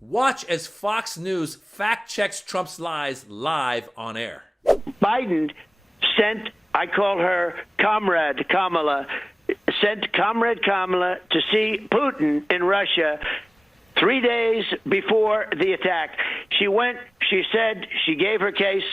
Watch as Fox News fact checks Trump's lies live on air. Biden sent, I call her Comrade Kamala, sent Comrade Kamala to see Putin in Russia 3 days before the attack. She went, she said, she gave her case.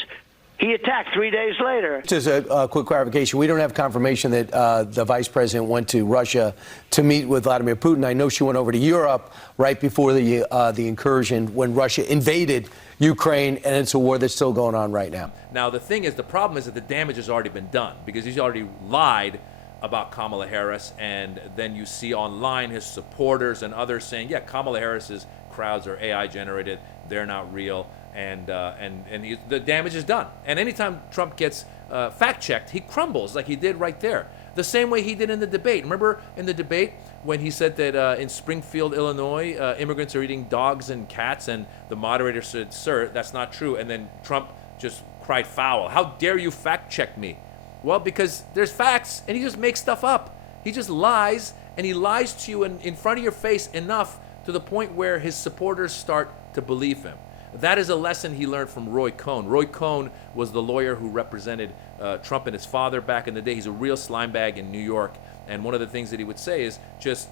He attacked 3 days later. Just a quick clarification. We don't have confirmation that the vice president went to Russia to meet with Vladimir Putin. I know she went over to Europe right before the incursion when Russia invaded Ukraine, and it's a war that's still going on right now. Now, the thing is, the problem is that the damage has already been done because he's already lied about Kamala Harris, and then you see online his supporters and others saying, yeah, Kamala Harris's crowds are AI generated, they're not real. And the damage is done. And anytime Trump gets fact-checked, he crumbles like he did right there. The same way he did in the debate. Remember in the debate when he said that in Springfield, Illinois, immigrants are eating dogs and cats, and the moderator said, sir, that's not true. And then Trump just cried foul. How dare you fact-check me? Well, because there's facts, and he just makes stuff up. He just lies, and he lies to you in front of your face enough to the point where his supporters start to believe him. That is a lesson he learned from Roy Cohn. Roy Cohn was the lawyer who represented Trump and his father back in the day. He's a real slime bag in New York. And one of the things that he would say is just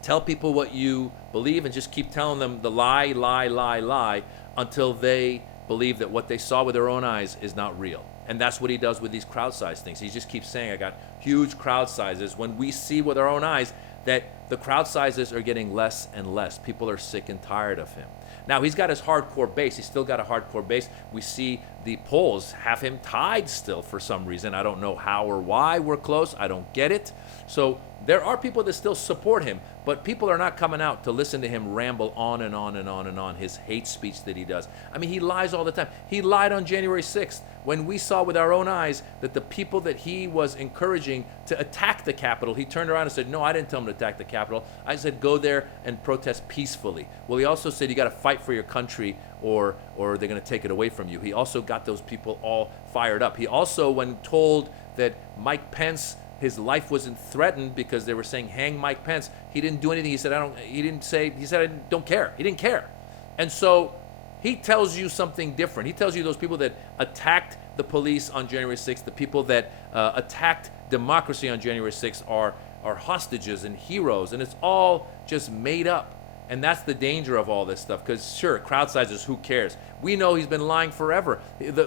tell people what you believe and just keep telling them the lie, lie, lie, lie until they believe that what they saw with their own eyes is not real. And that's what he does with these crowd size things. He just keeps saying, I got huge crowd sizes, when we see with our own eyes that the crowd sizes are getting less and less. People are sick and tired of him. Now, he's got his hardcore base. He's still got a hardcore base. We see the polls have him tied still for some reason. I don't know how or why we're close. I don't get it. So there are people that still support him, but people are not coming out to listen to him ramble on and on and on and on, his hate speech that he does. I mean, he lies all the time. He lied on January 6th when we saw with our own eyes that the people that he was encouraging to attack the Capitol, he turned around and said, no, I didn't tell him to attack the Capitol. I said, go there and protest peacefully. Well, he also said you got to fight for your country or they're going to take it away from you. He also got those people all fired up. He also, when told that Mike Pence, his life wasn't threatened because they were saying hang Mike Pence, he didn't do anything. He said, I don't care. He didn't care. And so he tells you something different. He tells you those people that attacked the police on January 6th, the people that attacked democracy on January 6th are hostages and heroes, and it's all just made up. And that's the danger of all this stuff, because sure, crowd sizes, who cares? We know he's been lying forever.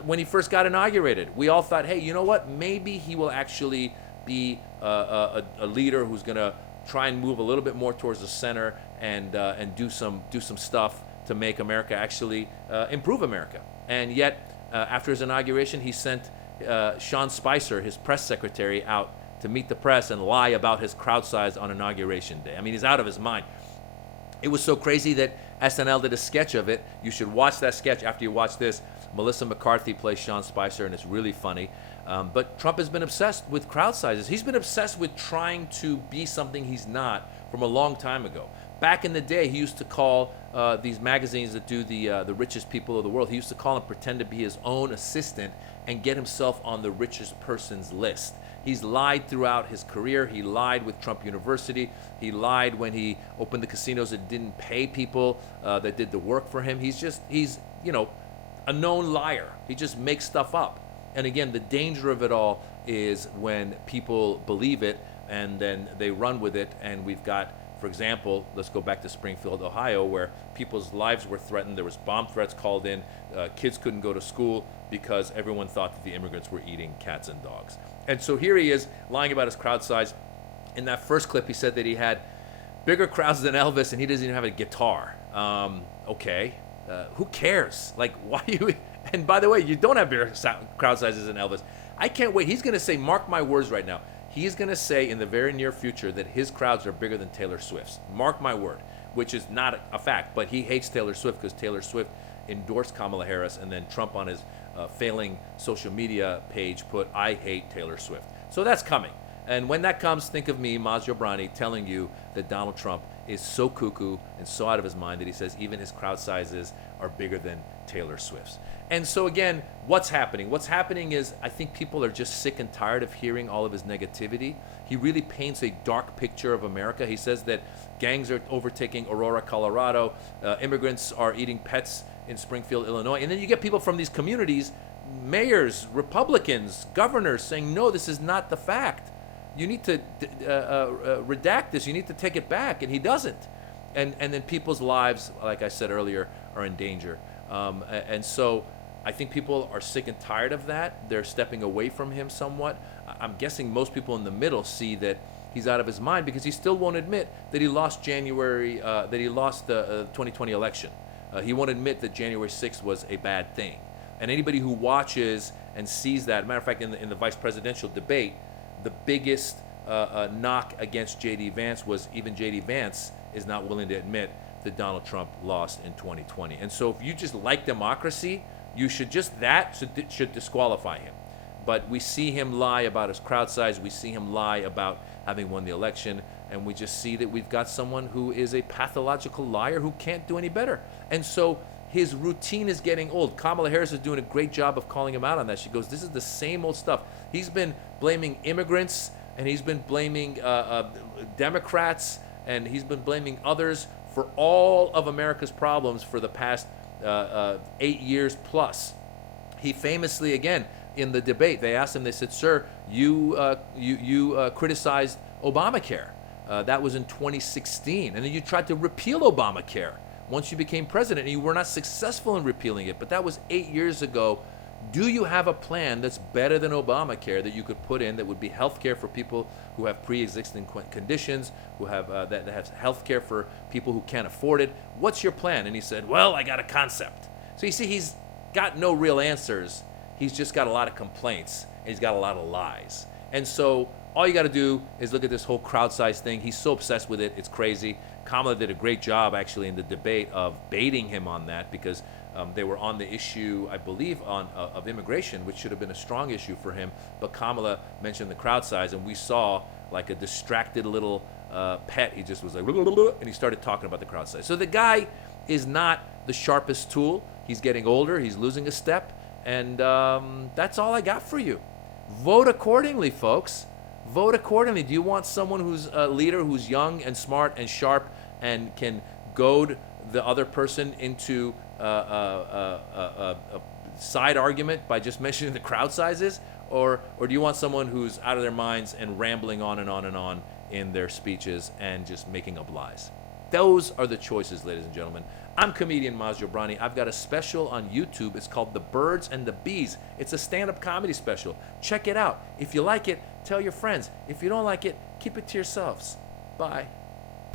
When he first got inaugurated, we all thought, hey, you know what? Maybe he will actually be a leader who's going to try and move a little bit more towards the center and do some stuff to make America actually improve America. And yet, after his inauguration, he sent Sean Spicer, his press secretary, out to meet the press and lie about his crowd size on Inauguration Day. I mean, he's out of his mind. It was so crazy that SNL did a sketch of it. You should watch that sketch after you watch this. Melissa McCarthy plays Sean Spicer, and it's really funny. But Trump has been obsessed with crowd sizes. He's been obsessed with trying to be something he's not from a long time ago. Back in the day, he used to call these magazines that do the richest people of the world, he used to call and pretend to be his own assistant and get himself on the richest person's list. He's lied throughout his career. He lied with Trump University. He lied when he opened the casinos and didn't pay people that did the work for him. He's a known liar. He just makes stuff up. And again, the danger of it all is when people believe it and then they run with it. And we've got, for example, let's go back to Springfield, Ohio, where people's lives were threatened. There was bomb threats called in. Kids couldn't go to school because everyone thought that the immigrants were eating cats and dogs. And so here he is lying about his crowd size. In that first clip, he said that he had bigger crowds than Elvis and he doesn't even have a guitar. Okay. Who cares? Like, why you... And by the way, you don't have bigger crowd sizes than Elvis. I can't wait. He's going to say, mark my words right now, he's going to say in the very near future that his crowds are bigger than Taylor Swift's. Mark my word, which is not a fact, but he hates Taylor Swift because Taylor Swift endorsed Kamala Harris, and then Trump on his failing social media page put, I hate Taylor Swift. So that's coming. And when that comes, think of me, Maz Jobrani, telling you that Donald Trump is so cuckoo and so out of his mind that he says even his crowd sizes are bigger than Taylor Swift's. And so again, what's happening? What's happening is I think people are just sick and tired of hearing all of his negativity. He really paints a dark picture of America. He says that gangs are overtaking Aurora, Colorado. Immigrants are eating pets in Springfield, Illinois. And then you get people from these communities, mayors, Republicans, governors, saying, no, this is not the fact. You need to redact this. You need to take it back. And he doesn't. And then people's lives, like I said earlier, are in danger. And so I think people are sick and tired of that. They're stepping away from him somewhat. I'm guessing most people in the middle see that he's out of his mind because he still won't admit that he lost the 2020 election. He won't admit that January 6th was a bad thing. And anybody who watches and sees that, matter of fact, in the vice presidential debate, the biggest knock against J.D. Vance was even J.D. Vance is not willing to admit that Donald Trump lost in 2020. And so if you just like democracy, you should should disqualify him. But we see him lie about his crowd size. We see him lie about having won the election. And we just see that we've got someone who is a pathological liar who can't do any better. And so his routine is getting old. Kamala Harris is doing a great job of calling him out on that. She goes, this is the same old stuff. He's been blaming immigrants, and he's been blaming Democrats, and he's been blaming others for all of America's problems for the past 8 years plus. He famously, again, in the debate, they asked him, they said, sir, you criticized Obamacare. That was in 2016. And then you tried to repeal Obamacare once you became president, and you were not successful in repealing it. But that was 8 years ago. Do you have a plan that's better than Obamacare that you could put in that would be health care for people who have pre-existing conditions, who have that have health care for people who can't afford it? What's your plan? And he said, well, I got a concept. So you see, he's got no real answers. He's just got a lot of complaints, and he's got a lot of lies. And so all you got to do is look at this whole crowd size thing. He's so obsessed with it, it's crazy. Kamala did a great job, actually, in the debate of baiting him on that because they were on the issue, I believe, of immigration, which should have been a strong issue for him. But Kamala mentioned the crowd size, and we saw like a distracted little pet. He just was like, and he started talking about the crowd size. So the guy is not the sharpest tool. He's getting older. He's losing a step. And that's all I got for you. Vote accordingly, folks. Vote accordingly. Do you want someone who's a leader who's young and smart and sharp and can goad the other person into a side argument by just mentioning the crowd sizes? Or do you want someone who's out of their minds and rambling on and on and on in their speeches and just making up lies? Those are the choices, ladies and gentlemen. I'm comedian Maz Jobrani. I've got a special on YouTube. It's called The Birds and the Bees. It's a stand-up comedy special. Check it out. If you like it, tell your friends. If you don't like it, keep it to yourselves. Bye.